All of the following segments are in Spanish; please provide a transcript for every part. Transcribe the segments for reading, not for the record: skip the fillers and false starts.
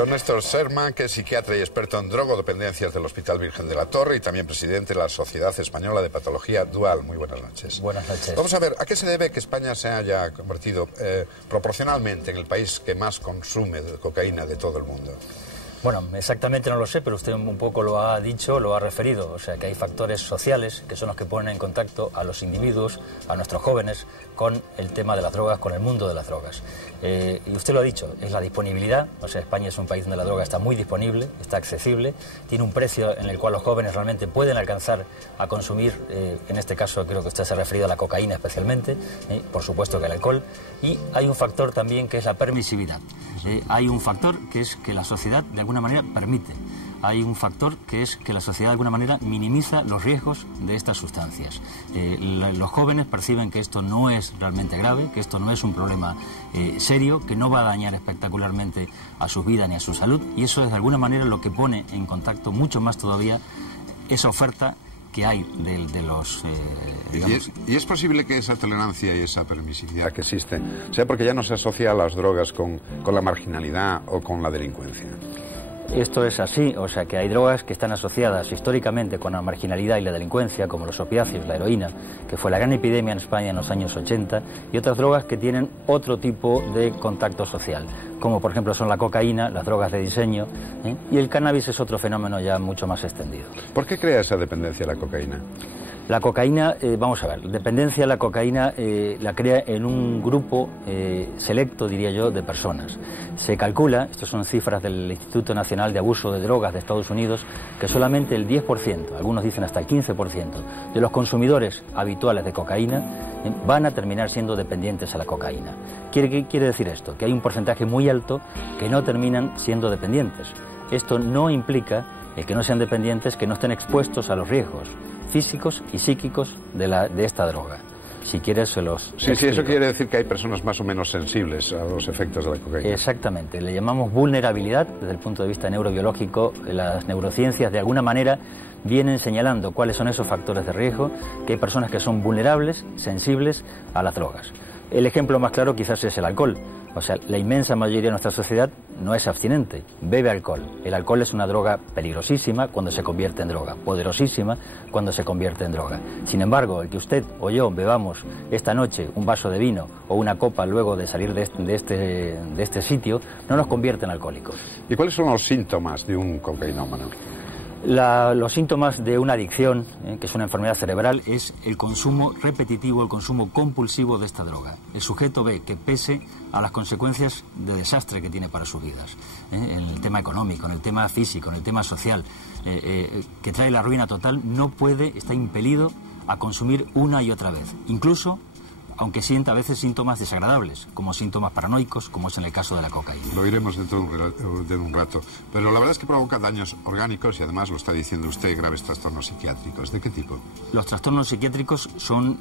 Don Néstor Serma, que es psiquiatra y experto en drogodependencias del Hospital Virgen de la Torre y también presidente de la Sociedad Española de Patología Dual. Muy buenas noches. Buenas noches. Vamos a ver, ¿a qué se debe que España se haya convertido proporcionalmente en el país que más consume cocaína de todo el mundo? Bueno, exactamente no lo sé, pero usted un poco lo ha dicho, lo ha referido. O sea, que hay factores sociales que son los que ponen en contacto a los individuos, a nuestros jóvenes, con el tema de las drogas, con el mundo de las drogas. Y usted lo ha dicho, es la disponibilidad. O sea, España es un país donde la droga está muy disponible, está accesible, tiene un precio en el cual los jóvenes realmente pueden alcanzar a consumir, en este caso creo que usted se ha referido a la cocaína especialmente, por supuesto que el alcohol, y hay un factor también que es la permisividad. Hay un factor que es que la sociedad de alguna manera permite. Hay un factor que es que la sociedad de alguna manera minimiza los riesgos de estas sustancias. Los jóvenes perciben que esto no es realmente grave, que esto no es un problema serio, que no va a dañar espectacularmente a su vida ni a su salud, y eso es de alguna manera lo que pone en contacto mucho más todavía esa oferta que hay de los... ¿Y es posible que esa tolerancia y esa permisividad que existe sea porque ya no se asocia a las drogas con la marginalidad o con la delincuencia? Esto es así, o sea que hay drogas que están asociadas históricamente con la marginalidad y la delincuencia, como los opiáceos, la heroína, que fue la gran epidemia en España en los años 80, y otras drogas que tienen otro tipo de contacto social, como por ejemplo son la cocaína, las drogas de diseño, y el cannabis es otro fenómeno ya mucho más extendido. ¿Por qué crea esa dependencia la cocaína? La cocaína, vamos a ver, dependencia la cocaína la crea en un grupo selecto, diría yo, de personas. Se calcula, estas son cifras del Instituto Nacional de Abuso de Drogas de Estados Unidos, que solamente el 10%, algunos dicen hasta el 15%, de los consumidores habituales de cocaína van a terminar siendo dependientes a la cocaína. ¿Qué quiere decir esto? Que hay un porcentaje muy alto que no terminan siendo dependientes. Esto no implica que no sean dependientes, que no estén expuestos a los riesgos físicos y psíquicos de esta droga. Si quieres se los explico. Sí, eso quiere decir que hay personas más o menos sensibles a los efectos de la cocaína. Exactamente, le llamamos vulnerabilidad desde el punto de vista neurobiológico. Las neurociencias de alguna manera vienen señalando cuáles son esos factores de riesgo, que hay personas que son vulnerables, sensibles a las drogas. El ejemplo más claro quizás es el alcohol. O sea, la inmensa mayoría de nuestra sociedad no es abstinente, bebe alcohol. El alcohol es una droga peligrosísima cuando se convierte en droga, poderosísima cuando se convierte en droga. Sin embargo, el que usted o yo bebamos esta noche un vaso de vino o una copa luego de salir de este sitio no nos convierte en alcohólicos. ¿Y cuáles son los síntomas de un cocainómano? Los síntomas de una adicción, que es una enfermedad cerebral, es el consumo repetitivo, el consumo compulsivo de esta droga. El sujeto ve que pese a las consecuencias de desastre que tiene para sus vidas, en el tema económico, en el tema físico, en el tema social, que trae la ruina total, no puede, está impelido a consumir una y otra vez, incluso aunque sienta a veces síntomas desagradables, como síntomas paranoicos, como es en el caso de la cocaína. Lo iremos dentro de un rato. Pero la verdad es que provoca daños orgánicos y además, lo está diciendo usted, graves trastornos psiquiátricos. ¿De qué tipo? Los trastornos psiquiátricos son,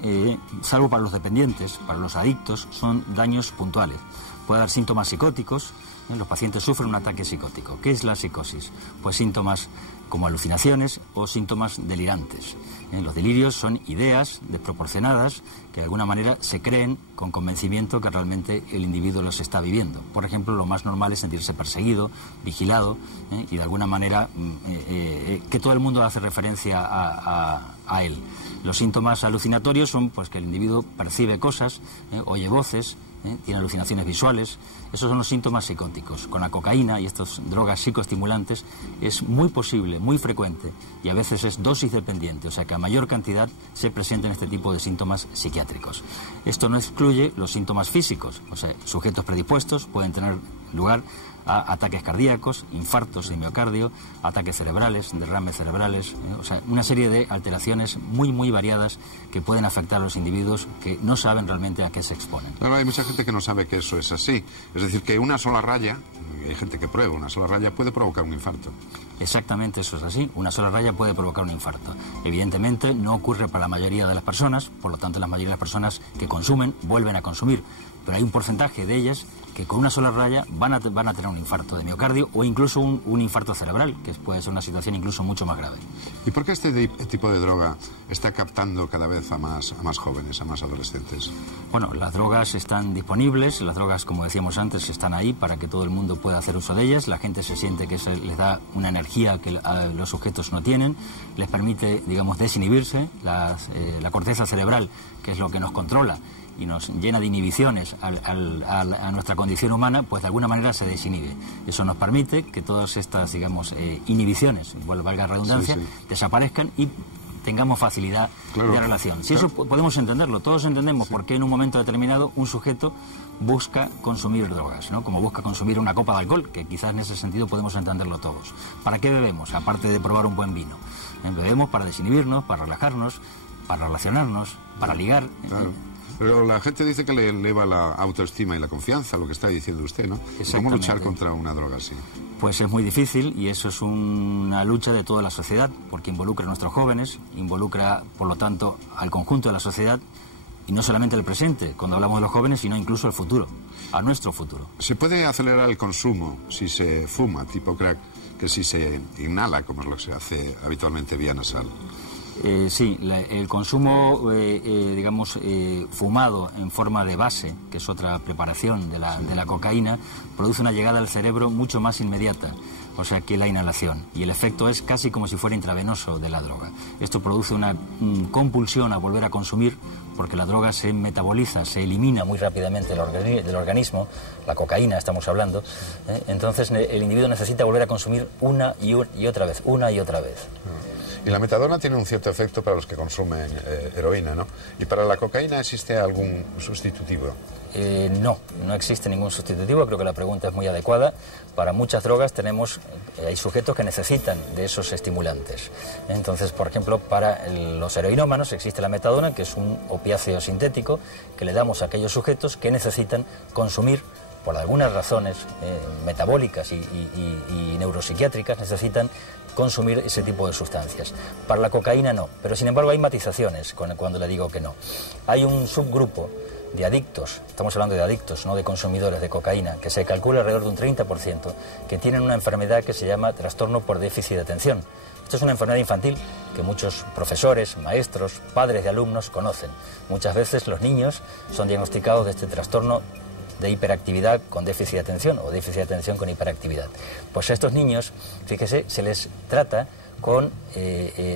salvo para los dependientes, para los adictos, son daños puntuales. Puede dar síntomas psicóticos, los pacientes sufren un ataque psicótico. ¿Qué es la psicosis? Pues síntomas como alucinaciones o síntomas delirantes. Los delirios son ideas desproporcionadas que de alguna manera se creen con convencimiento que realmente el individuo los está viviendo. Por ejemplo, lo más normal es sentirse perseguido, vigilado, y de alguna manera que todo el mundo hace referencia a él. Los síntomas alucinatorios son pues que el individuo percibe cosas, oye voces, tiene alucinaciones visuales. Esos son los síntomas psicóticos. Con la cocaína y estas drogas psicoestimulantes es muy posible, muy frecuente, y a veces es dosis dependiente, o sea que a mayor cantidad se presenten este tipo de síntomas psiquiátricos. Esto no excluye los síntomas físicos, o sea, sujetos predispuestos pueden tener lugar a ataques cardíacos, infartos de miocardio, ataques cerebrales, derrames cerebrales, o sea, una serie de alteraciones muy variadas que pueden afectar a los individuos que no saben realmente a qué se exponen. Claro, hay mucha gente que no sabe que eso es así. Es decir, que una sola raya, hay gente que prueba una sola raya, puede provocar un infarto. Exactamente, eso es así. Una sola raya puede provocar un infarto. Evidentemente no ocurre para la mayoría de las personas, por lo tanto la mayoría de las personas que consumen vuelven a consumir, pero hay un porcentaje de ellas que con una sola raya van a tener un infarto de miocardio o incluso un infarto cerebral, que puede ser una situación incluso mucho más grave. ¿Y por qué este tipo de droga está captando cada vez a más jóvenes, a más adolescentes? Bueno, las drogas están disponibles, las drogas, como decíamos antes, están ahí para que todo el mundo pueda hacer uso de ellas, la gente se siente que eso les da una energía que los sujetos no tienen, les permite, digamos, desinhibirse, la corteza cerebral, que es lo que nos controla y nos llena de inhibiciones a nuestra condición humana, pues de alguna manera se desinhibe. Eso nos permite que todas estas, digamos, inhibiciones, valga la redundancia, desaparezcan y tengamos facilidad de relación. Si eso podemos entenderlo, todos entendemos por qué en un momento determinado un sujeto busca consumir drogas, ¿no? Como busca consumir una copa de alcohol, que quizás en ese sentido podemos entenderlo todos. ¿Para qué bebemos? Aparte de probar un buen vino. Bebemos para desinhibirnos, para relajarnos, para relacionarnos, para ligar. Claro. Pero la gente dice que le eleva la autoestima y la confianza, lo que está diciendo usted, ¿no? ¿Cómo luchar contra una droga así? Pues es muy difícil y eso es una lucha de toda la sociedad, porque involucra a nuestros jóvenes, involucra, por lo tanto, al conjunto de la sociedad, y no solamente el presente, cuando hablamos de los jóvenes, sino incluso el futuro, a nuestro futuro. ¿Se puede acelerar el consumo si se fuma, tipo crack, que si se inhala, como es lo que se hace habitualmente vía nasal? Sí, el consumo, digamos, fumado en forma de base, que es otra preparación de la cocaína, produce una llegada al cerebro mucho más inmediata, o sea, que la inhalación. Y el efecto es casi como si fuera intravenoso de la droga. Esto produce una compulsión a volver a consumir, porque la droga se metaboliza, se elimina muy rápidamente del organismo, la cocaína estamos hablando, entonces el individuo necesita volver a consumir una y otra vez, una y otra vez. Y la metadona tiene un cierto efecto para los que consumen heroína, ¿no? ¿Y para la cocaína existe algún sustitutivo? No existe ningún sustitutivo, creo que la pregunta es muy adecuada. Para muchas drogas hay sujetos que necesitan de esos estimulantes. Entonces, por ejemplo, para los heroinómanos existe la metadona, que es un opiáceo sintético que le damos a aquellos sujetos que necesitan consumir, por algunas razones metabólicas y neuropsiquiátricas, necesitan consumir ese tipo de sustancias. Para la cocaína no, pero sin embargo hay matizaciones cuando le digo que no. Hay un subgrupo de adictos, estamos hablando de adictos, no de consumidores de cocaína, que se calcula alrededor de un 30%, que tienen una enfermedad que se llama trastorno por déficit de atención. Esto es una enfermedad infantil que muchos profesores, maestros, padres de alumnos conocen. Muchas veces los niños son diagnosticados de este trastorno de hiperactividad con déficit de atención o déficit de atención con hiperactividad. Pues a estos niños, fíjese, se les trata con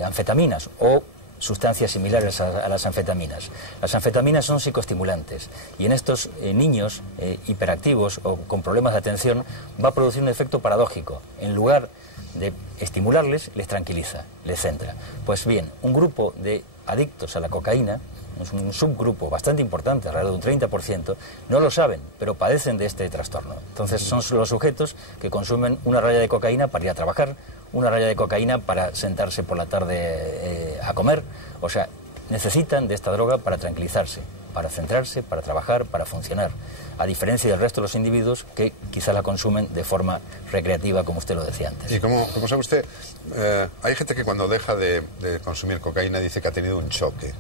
anfetaminas o sustancias similares a las anfetaminas. Las anfetaminas son psicoestimulantes y en estos niños hiperactivos o con problemas de atención va a producir un efecto paradójico. En lugar de estimularles, les tranquiliza, les centra. Pues bien, un grupo de adictos a la cocaína, un subgrupo bastante importante, alrededor de un 30%, no lo saben, pero padecen de este trastorno. Entonces son los sujetos que consumen una raya de cocaína para ir a trabajar, una raya de cocaína para sentarse por la tarde a comer. O sea, necesitan de esta droga para tranquilizarse, para centrarse, para trabajar, para funcionar, a diferencia del resto de los individuos que quizá la consumen de forma recreativa, como usted lo decía antes. Y como sabe usted, hay gente que cuando deja de consumir cocaína dice que ha tenido un choque.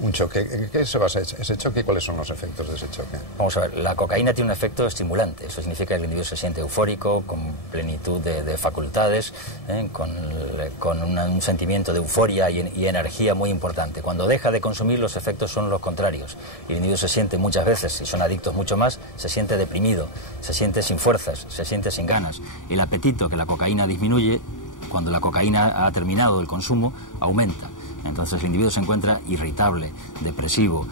Un choque. ¿En qué se basa ese choque y cuáles son los efectos de ese choque? Vamos a ver, la cocaína tiene un efecto estimulante. Eso significa que el individuo se siente eufórico, con plenitud de facultades, con un sentimiento de euforia y energía muy importante. Cuando deja de consumir, los efectos son los contrarios. El individuo se siente muchas veces, si son adictos mucho más, se siente deprimido, se siente sin fuerzas, se siente sin ganas. El apetito que la cocaína disminuye, cuando la cocaína ha terminado el consumo, aumenta. Entonces el individuo se encuentra irritable, depresivo,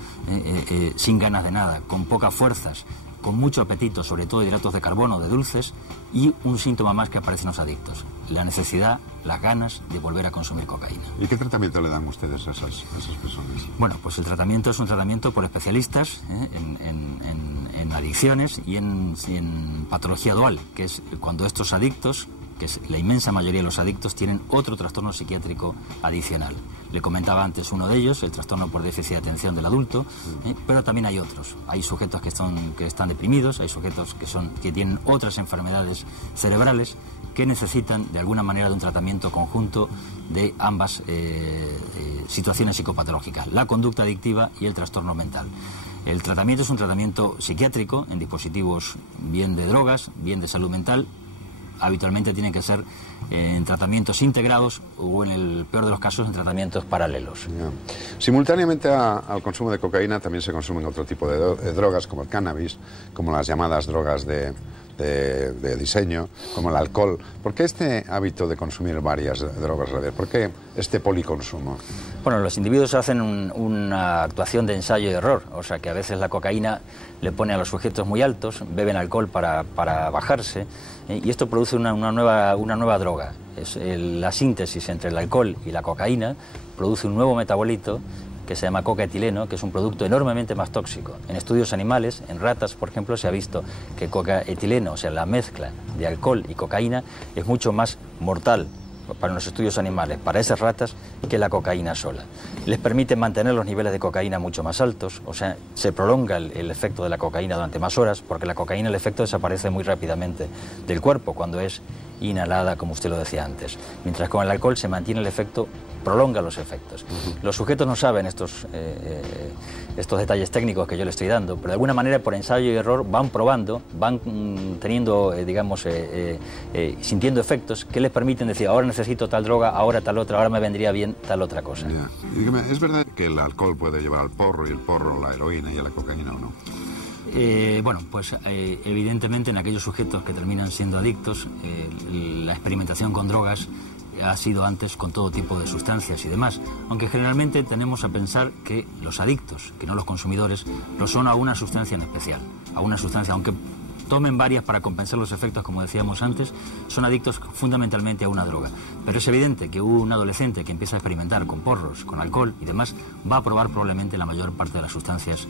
sin ganas de nada, con pocas fuerzas, con mucho apetito, sobre todo de hidratos de carbono, de dulces, y un síntoma más que aparece en los adictos: la necesidad, las ganas de volver a consumir cocaína. ¿Y qué tratamiento le dan ustedes a esas personas? Bueno, pues el tratamiento es un tratamiento por especialistas en adicciones y en patología dual, que es cuando estos adictos que es la inmensa mayoría de los adictos, tienen otro trastorno psiquiátrico adicional. Le comentaba antes uno de ellos, el trastorno por déficit de atención del adulto, pero también hay otros. Hay sujetos que están deprimidos, hay sujetos que tienen otras enfermedades cerebrales que necesitan de alguna manera de un tratamiento conjunto de ambas situaciones psicopatológicas, la conducta adictiva y el trastorno mental. El tratamiento es un tratamiento psiquiátrico en dispositivos bien de drogas, bien de salud mental. Habitualmente tienen que ser en tratamientos integrados o, en el peor de los casos, en tratamientos paralelos. Simultáneamente al consumo de cocaína también se consumen otro tipo de drogas, como el cannabis, como las llamadas drogas de diseño, como el alcohol. ¿Por qué este hábito de consumir varias drogas? ¿Por qué este policonsumo? Bueno, los individuos hacen una actuación de ensayo y error, o sea que a veces la cocaína le pone a los sujetos muy altos, beben alcohol para bajarse, y esto produce una nueva droga. La síntesis entre el alcohol y la cocaína produce un nuevo metabolito que se llama cocaetileno, que es un producto enormemente más tóxico. En estudios animales, en ratas, por ejemplo, se ha visto que cocaetileno, o sea, la mezcla de alcohol y cocaína, es mucho más mortal para los estudios animales, para esas ratas, que la cocaína sola. Les permite mantener los niveles de cocaína mucho más altos, o sea, se prolonga el efecto de la cocaína durante más horas, porque la cocaína, el efecto desaparece muy rápidamente del cuerpo cuando es inhalada, como usted lo decía antes. Mientras con el alcohol se mantiene el efecto, prolonga los efectos. Los sujetos no saben estos detalles técnicos que yo le estoy dando, pero de alguna manera, por ensayo y error, van probando, van teniendo, sintiendo efectos que les permiten decir, ahora necesito tal droga, ahora tal otra, ahora me vendría bien tal otra cosa. Dígame, ¿es verdad que el alcohol puede llevar al porro y el porro a la heroína y a la cocaína o no? Bueno, pues evidentemente en aquellos sujetos que terminan siendo adictos, la experimentación con drogas ha sido antes con todo tipo de sustancias y demás, aunque generalmente tendemos a pensar que los adictos, que no los consumidores, lo son a una sustancia en especial, a una sustancia, aunque tomen varias para compensar los efectos, como decíamos antes, son adictos fundamentalmente a una droga. Pero es evidente que un adolescente que empieza a experimentar con porros, con alcohol y demás, va a probar probablemente la mayor parte de las sustancias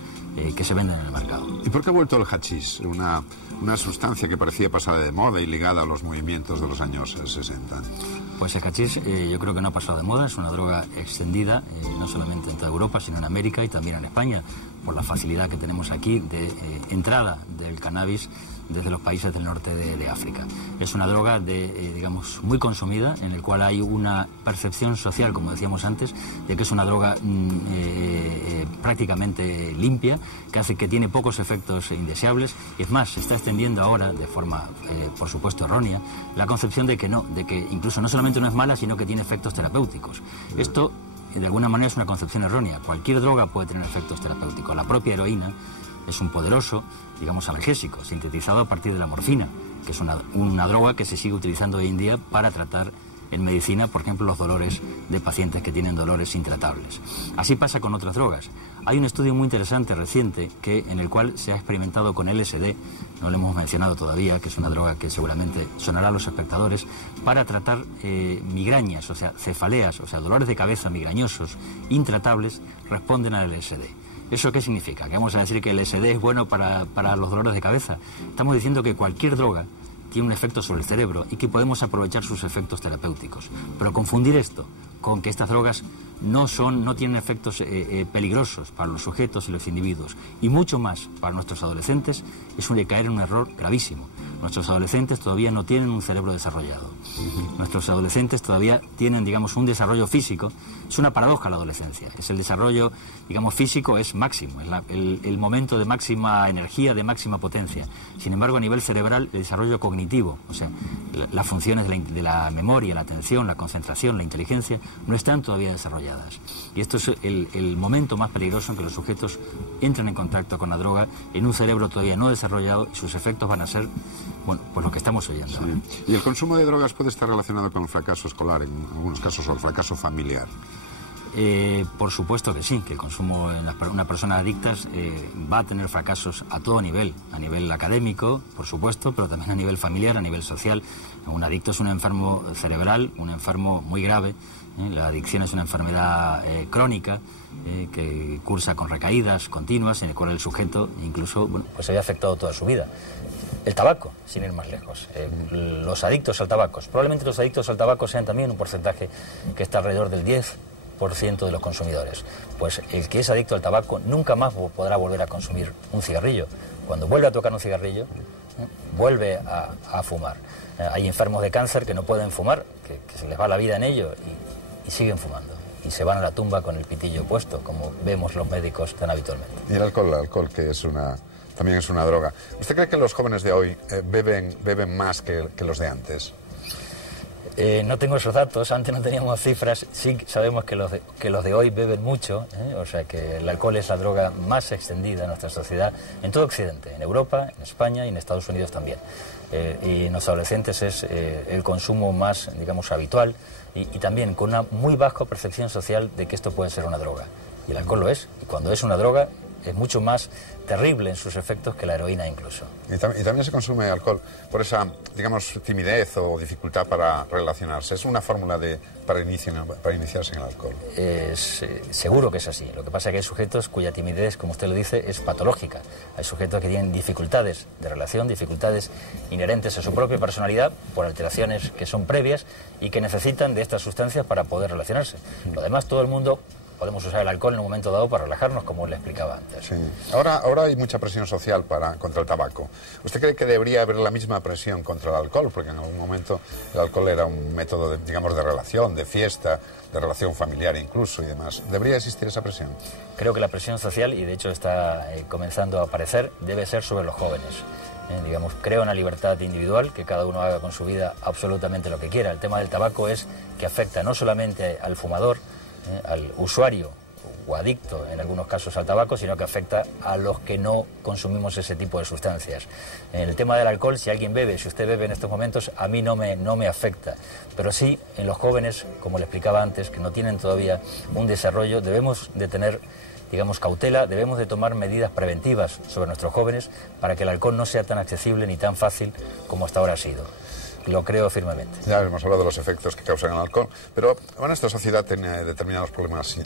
que se venden en el mercado. ¿Y por qué ha vuelto el hachís? Una sustancia que parecía pasada de moda y ligada a los movimientos de los años 60. Pues el hachís yo creo que no ha pasado de moda, es una droga extendida, no solamente en toda Europa, sino en América y también en España, por la facilidad que tenemos aquí de entrada del cannabis desde los países del norte de África. Es una droga digamos, muy consumida, en el cual hay una percepción social, como decíamos antes, de que es una droga prácticamente limpia, que tiene pocos efectos indeseables. Y es más, se está extendiendo ahora, de forma, por supuesto, errónea, la concepción de que no, de que incluso no solamente no es mala, sino que tiene efectos terapéuticos. Esto, de alguna manera, es una concepción errónea. Cualquier droga puede tener efectos terapéuticos. La propia heroína es un poderoso, digamos, analgésico, sintetizado a partir de la morfina, que es una droga que se sigue utilizando hoy en día para tratar en medicina, por ejemplo, los dolores de pacientes que tienen dolores intratables. Así pasa con otras drogas. Hay un estudio muy interesante reciente en el cual se ha experimentado con LSD, no lo hemos mencionado todavía, que es una droga que seguramente sonará a los espectadores, para tratar migrañas, o sea, cefaleas, o sea, dolores de cabeza migrañosos intratables, responden al LSD. ¿Eso qué significa? ¿Que vamos a decir que el LSD es bueno para los dolores de cabeza? Estamos diciendo que cualquier droga tiene un efecto sobre el cerebro y que podemos aprovechar sus efectos terapéuticos. Pero confundir esto con que estas drogas no tienen efectos peligrosos para los sujetos y los individuos, y mucho más para nuestros adolescentes, es caer en un error gravísimo. Nuestros adolescentes todavía no tienen un cerebro desarrollado. Nuestros adolescentes todavía tienen, digamos, un desarrollo físico. Es una paradoja la adolescencia. Es el desarrollo, digamos, físico es máximo, es el momento de máxima energía, de máxima potencia. Sin embargo, a nivel cerebral, el desarrollo cognitivo, o sea, las funciones de la memoria, la atención, la concentración, la inteligencia, no están todavía desarrolladas. Y esto es el momento más peligroso en que los sujetos entran en contacto con la droga en un cerebro todavía no desarrollado, y sus efectos van a ser, bueno, pues lo que estamos oyendo. Sí. ¿Y el consumo de drogas puede estar relacionado con el fracaso escolar, en algunos casos, o el fracaso familiar? Por supuesto que sí, que el consumo en una persona adicta va a tener fracasos a todo nivel, a nivel académico, por supuesto, pero también a nivel familiar, a nivel social. Un adicto es un enfermo cerebral, un enfermo muy grave. La adicción es una enfermedad crónica que cursa con recaídas continuas, en el cual el sujeto incluso pues se ve afectado toda su vida. El tabaco, sin ir más lejos. Los adictos al tabaco. Probablemente los adictos al tabaco sean también un porcentaje que está alrededor del 10% de los consumidores. Pues el que es adicto al tabaco nunca más podrá volver a consumir un cigarrillo. Cuando vuelve a tocar un cigarrillo, vuelve a fumar. Hay enfermos de cáncer que no pueden fumar, que se les va la vida en ello y siguen fumando. Y se van a la tumba con el pitillo puesto, como vemos los médicos tan habitualmente. Y el alcohol que también es una droga. ¿Usted cree que los jóvenes de hoy beben más que los de antes? No tengo esos datos, antes no teníamos cifras, sí sabemos que los de hoy beben mucho, o sea que el alcohol es la droga más extendida en nuestra sociedad, en todo Occidente, en Europa, en España y en Estados Unidos también. Y en los adolescentes es el consumo más, digamos, habitual y también con una muy baja percepción social de que esto puede ser una droga. Y el alcohol lo es, y cuando es una droga es mucho más terrible en sus efectos que la heroína incluso. Y también se consume alcohol por esa, digamos, timidez o dificultad para relacionarse. ¿Es una fórmula para iniciarse en el alcohol? Seguro que es así. Lo que pasa es que hay sujetos cuya timidez, como usted lo dice, es patológica. Hay sujetos que tienen dificultades de relación, dificultades inherentes a su propia personalidad por alteraciones que son previas y que necesitan de estas sustancias para poder relacionarse. Lo demás, todo el mundo podemos usar el alcohol en un momento dado para relajarnos, como le explicaba antes. Sí. Ahora hay mucha presión social contra el tabaco. ¿Usted cree que debería haber la misma presión contra el alcohol? Porque en algún momento el alcohol era un método, digamos, de relación, de fiesta, de relación familiar incluso y demás. ¿Debería existir esa presión? Creo que la presión social, y de hecho está comenzando a aparecer, debe ser sobre los jóvenes. Digamos, creo en la libertad individual, que cada uno haga con su vida absolutamente lo que quiera. El tema del tabaco es que afecta no solamente al fumador, al usuario o adicto en algunos casos al tabaco, sino que afecta a los que no consumimos ese tipo de sustancias. En el tema del alcohol, si alguien bebe, si usted bebe en estos momentos, a mí no me afecta, pero sí en los jóvenes, como le explicaba antes, que no tienen todavía un desarrollo, debemos de tener, digamos, cautela, debemos de tomar medidas preventivas sobre nuestros jóvenes para que el alcohol no sea tan accesible ni tan fácil como hasta ahora ha sido. Lo creo firmemente. Ya hemos hablado de los efectos que causan el alcohol, pero bueno, esta sociedad tiene determinados problemas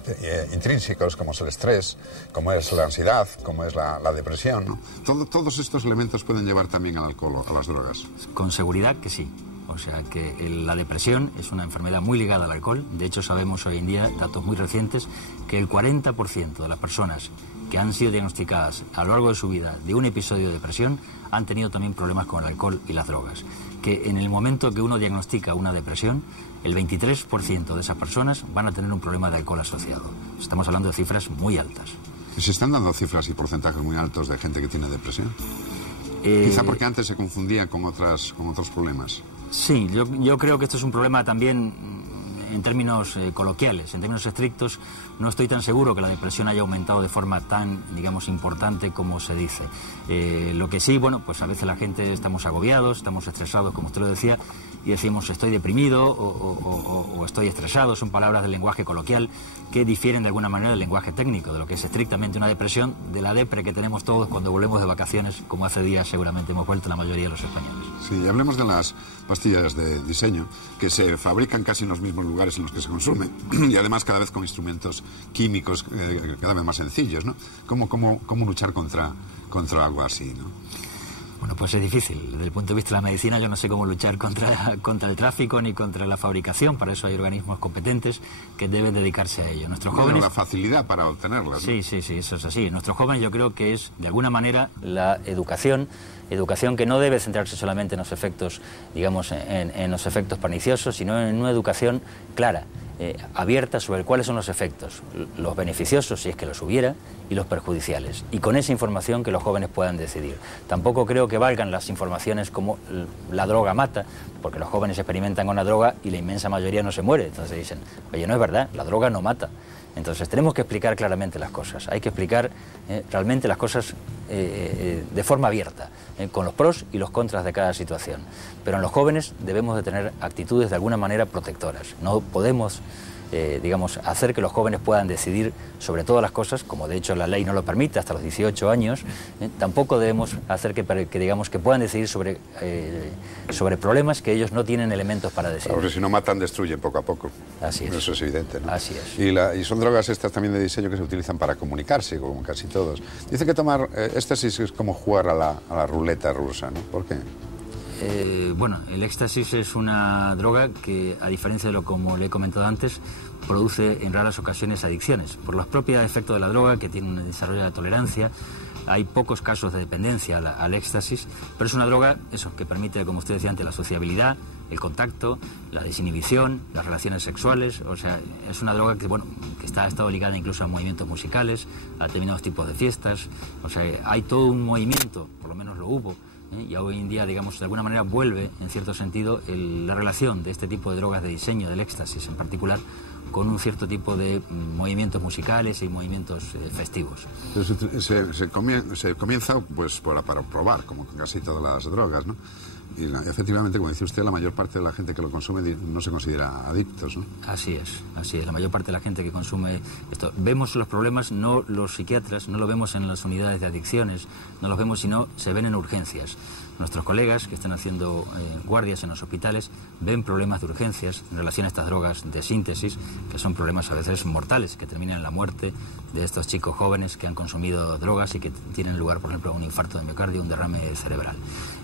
intrínsecos, como es el estrés, como es la ansiedad, como es la depresión, ¿no? Todos estos elementos pueden llevar también al alcohol o a las drogas. Con seguridad que sí. O sea que la depresión es una enfermedad muy ligada al alcohol. De hecho, sabemos hoy en día, datos muy recientes, que el 40% de las personas que han sido diagnosticadas a lo largo de su vida de un episodio de depresión han tenido también problemas con el alcohol y las drogas. Que en el momento que uno diagnostica una depresión, el 23% de esas personas van a tener un problema de alcohol asociado. Estamos hablando de cifras muy altas. ¿Y se están dando cifras y porcentajes muy altos de gente que tiene depresión? Quizá porque antes se confundía con otros problemas. Sí, yo creo que esto es un problema también en términos coloquiales, en términos estrictos. No estoy tan seguro que la depresión haya aumentado de forma tan, digamos, importante como se dice. Lo que sí, bueno, pues a veces la gente estamos agobiados, estamos estresados, como usted lo decía, y decimos estoy deprimido o estoy estresado. Son palabras del lenguaje coloquial que difieren de alguna manera del lenguaje técnico, de lo que es estrictamente una depresión, de la depre que tenemos todos cuando volvemos de vacaciones, como hace días seguramente hemos vuelto la mayoría de los españoles. Sí, hablemos de las pastillas de diseño, que se fabrican casi en los mismos lugares en los que se consumen, y además cada vez con instrumentos químicos cada vez más sencillos, ¿no? ¿Cómo luchar contra algo así, ¿no? Bueno, pues es difícil. Desde el punto de vista de la medicina yo no sé cómo luchar contra el tráfico ni contra la fabricación. Para eso hay organismos competentes que deben dedicarse a ello. Nuestros jóvenes... la facilidad para obtenerlas, ¿no? Sí, eso es así. Nuestros jóvenes yo creo que es, de alguna manera, la educación que no debe centrarse solamente en los efectos, digamos, en los efectos perniciosos, sino en una educación clara, abierta sobre cuáles son los efectos, los beneficiosos, si es que los hubiera, y los perjudiciales. Y con esa información que los jóvenes puedan decidir. Tampoco creo que valgan las informaciones como la droga mata, porque los jóvenes experimentan con la droga y la inmensa mayoría no se muere. Entonces dicen, oye, no es verdad, la droga no mata. Entonces tenemos que explicar claramente las cosas. Hay que explicar realmente las cosas de forma abierta, con los pros y los contras de cada situación. Pero en los jóvenes debemos de tener actitudes de alguna manera protectoras. No podemos digamos, hacer que los jóvenes puedan decidir sobre todas las cosas, como de hecho la ley no lo permite hasta los 18 años, tampoco debemos hacer digamos, que puedan decidir sobre problemas que ellos no tienen elementos para decidir. Porque si no matan, destruyen poco a poco. Así es. Eso es evidente, ¿no? Así es. Y son drogas estas también de diseño que se utilizan para comunicarse, como casi todos. Dice que tomar éxtasis es como jugar a la ruleta rusa, ¿no? ¿Por qué? Bueno, el éxtasis es una droga que, a diferencia de lo como le he comentado antes, produce en raras ocasiones adicciones. Por los propios efectos de la droga, que tiene un desarrollo de tolerancia, hay pocos casos de dependencia al éxtasis, pero es una droga que permite, como usted decía antes, la sociabilidad, el contacto, la desinhibición, las relaciones sexuales. O sea, es una droga que, bueno, que ha estado ligada incluso a movimientos musicales, a determinados tipos de fiestas. O sea, hay todo un movimiento, por lo menos lo hubo, y hoy en día, digamos, de alguna manera vuelve, en cierto sentido, la relación de este tipo de drogas de diseño, del éxtasis en particular, con un cierto tipo de movimientos musicales y movimientos festivos. Se comienza pues para probar, como casi todas las drogas, ¿no? Y efectivamente, como dice usted, la mayor parte de la gente que lo consume no se considera adictos, ¿no? Así es, la mayor parte de la gente que consume esto. Vemos los problemas, no los psiquiatras, no lo vemos en las unidades de adicciones, no los vemos, sino se ven en urgencias. Nuestros colegas que están haciendo guardias en los hospitales ven problemas de urgencias en relación a estas drogas de síntesis, que son problemas a veces mortales, que terminan en la muerte de estos chicos jóvenes que han consumido drogas y que tienen lugar, por ejemplo, a un infarto de miocardio, un derrame cerebral.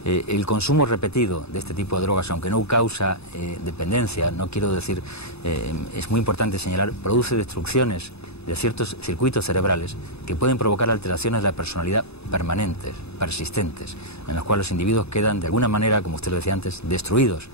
El consumo repetido de este tipo de drogas, aunque no causa dependencia, no quiero decir, es muy importante señalar, produce destrucciones de ciertos circuitos cerebrales que pueden provocar alteraciones de la personalidad permanentes, persistentes, en las cuales los individuos quedan de alguna manera, como usted lo decía antes, destruidos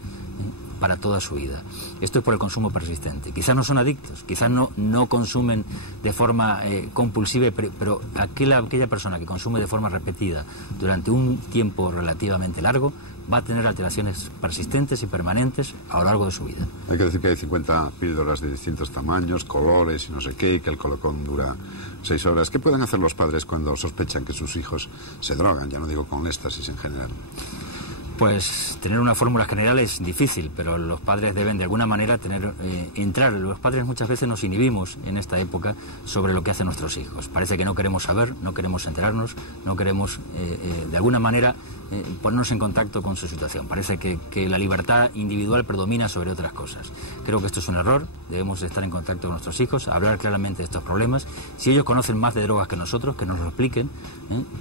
para toda su vida. Esto es por el consumo persistente. Quizás no son adictos, quizás no consumen de forma compulsiva, pero aquella persona que consume de forma repetida durante un tiempo relativamente largo va a tener alteraciones persistentes y permanentes a lo largo de su vida. Hay que decir que hay 50 píldoras de distintos tamaños, colores y no sé qué, y que el colocón dura 6 horas. ¿Qué pueden hacer los padres cuando sospechan que sus hijos se drogan? Ya no digo con éxtasis en general. Pues tener una fórmula general es difícil, pero los padres deben de alguna manera entrar. Los padres muchas veces nos inhibimos en esta época sobre lo que hacen nuestros hijos. Parece que no queremos saber, no queremos enterarnos, no queremos de alguna manera ponernos en contacto con su situación. Parece que la libertad individual predomina sobre otras cosas. Creo que esto es un error, debemos estar en contacto con nuestros hijos, hablar claramente de estos problemas. Si ellos conocen más de drogas que nosotros, que nos lo expliquen,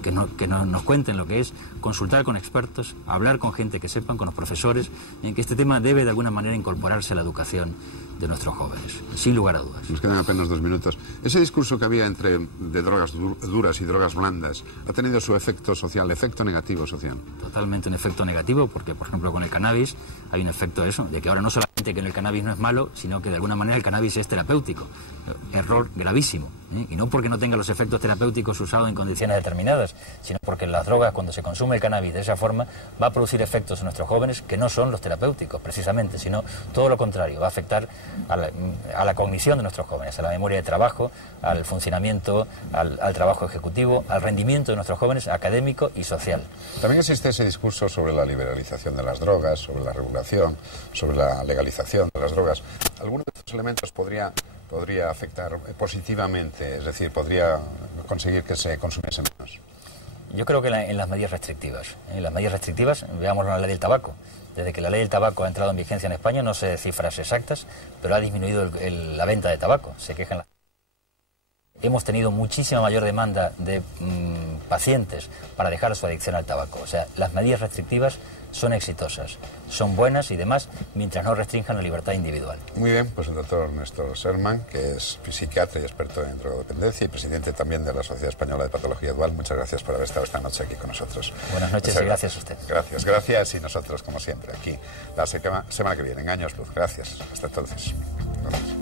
que nos cuenten lo que es, consultar con expertos, hablar con gente que sepan, con los profesores, que este tema debe de alguna manera incorporarse a la educación de nuestros jóvenes, sin lugar a dudas. Nos quedan apenas 2 minutos. Ese discurso que había de drogas duras y drogas blandas ha tenido su efecto social, efecto negativo social. Totalmente un efecto negativo, porque por ejemplo con el cannabis hay un efecto de eso, de que ahora no solamente que el cannabis no es malo, sino que de alguna manera el cannabis es terapéutico. Error gravísimo, y no porque no tenga los efectos terapéuticos usados en condiciones determinadas, sino porque las drogas, cuando se consume el cannabis de esa forma, va a producir efectos en nuestros jóvenes que no son los terapéuticos precisamente, sino todo lo contrario, va a afectar a la cognición de nuestros jóvenes, a la memoria de trabajo, al funcionamiento, al trabajo ejecutivo, al rendimiento de nuestros jóvenes académico y social. También existe ese discurso sobre la liberalización de las drogas, sobre la regulación, sobre la legalización de las drogas. ¿Alguno de estos elementos podría afectar positivamente, es decir, podría conseguir que se consumiese menos? Yo creo que en las medidas restrictivas. En las medidas restrictivas, veamos la ley del tabaco. Desde que la ley del tabaco ha entrado en vigencia en España, no sé cifras exactas, pero ha disminuido la venta de tabaco. Se quejan Hemos tenido muchísima mayor demanda de pacientes para dejar su adicción al tabaco. O sea, las medidas restrictivas son exitosas, son buenas y demás, mientras no restrinjan la libertad individual. Muy bien, pues el doctor Néstor Serman, que es psiquiatra y experto en drogodependencia y presidente también de la Sociedad Española de Patología Dual, muchas gracias por haber estado esta noche aquí con nosotros. Buenas noches y gracias a usted. Gracias y nosotros, como siempre, aquí la semana que viene, en Años Luz. Gracias, hasta entonces. Gracias.